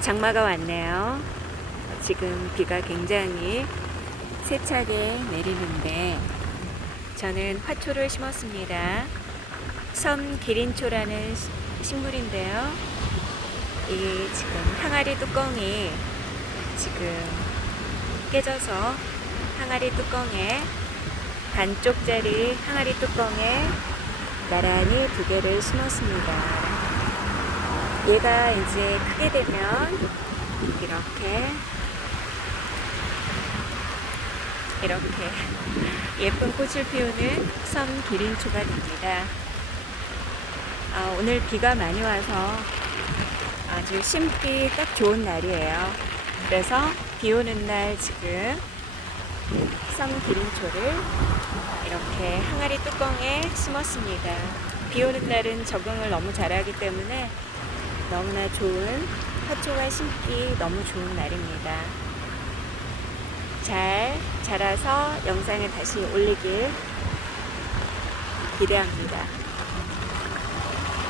장마가 왔네요. 지금 비가 굉장히 세차게 내리는데 저는 화초를 심었습니다. 섬 기린초라는 시- 식물인데요. 이게 지금 항아리 뚜껑이 지금 깨져서 항아리 뚜껑에 반쪽짜리 항아리 뚜껑에 나란히 두 개를 심었습니다. 얘가 이제 크게 되면 이렇게 이렇게 예쁜 꽃을 피우는 섬 기린초가 됩니다. 아, 오늘 비가 많이 와서 아주 심기 딱 좋은 날이에요. 그래서 비 오는 날 지금 섬 기린초를 이렇게 항아리 뚜껑에 심었습니다. 비 오는 날은 적응을 너무 잘하기 때문에 너무나 좋은 화초가 심기 너무 좋은 날입니다. 잘 자라서 영상을 다시 올리길 기대합니다.